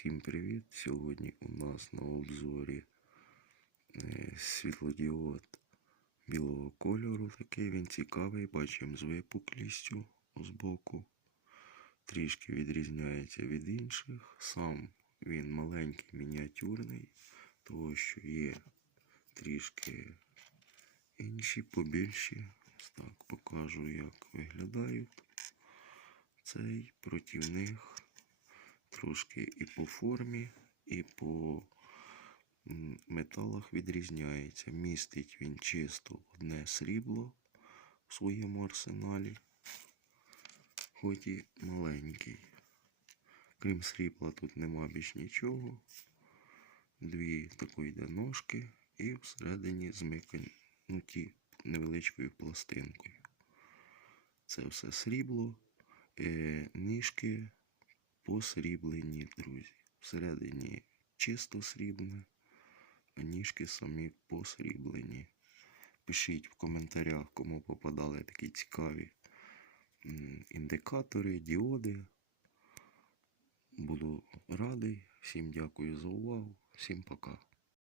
Всім привіт! Сьогодні у нас на обзорі е, світлодіод білого кольору. Такий він цікавий, бачимо з випуклістю збоку. Трішки відрізняється від інших. Сам він маленький, мініатюрний, того що є трішки інші, побільші. Ось так покажу, як виглядають. Цей проти них трошки і по формі, і по металах відрізняється. Містить він чисто одне срібло в своєму арсеналі, хоч і маленький. Крім срібла, тут нема більш нічого. Дві такої йде ножки і всередині змикнуті невеличкою пластинкою. Це все срібло, е, ніжки посріблені, друзі. Всередині чисто срібне, а ніжки самі посріблені. Пишіть в коментарях, кому попадали такі цікаві індикатори, діоди. Буду радий. Всім дякую за увагу. Всім пока.